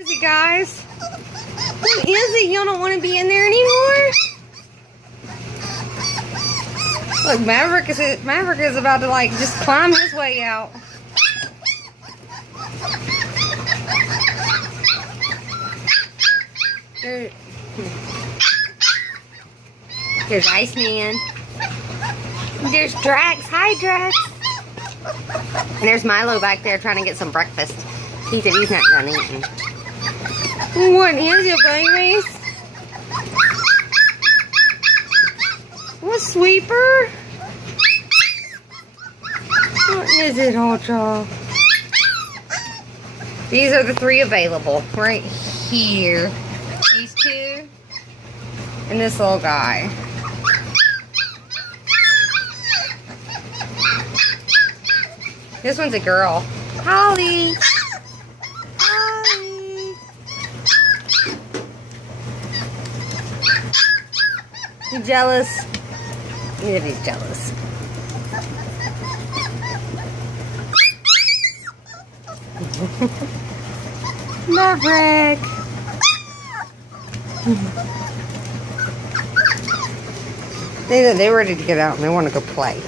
Is it, guys? What is it? Y'all don't want to be in there anymore? Look, Maverick is about to like just climb his way out. There's Iceman. There's Drax. Hi, Drax. And there's Milo back there trying to get some breakfast. He said he's not done eating. What is it, babies? What, Sweeper? What is it, Ultra? These are the 3 available right here. These 2 and this little guy. This one's a girl. Holly. Holly. You jealous? Yeah, he's jealous. Maverick. They're ready to get out and they want to go play.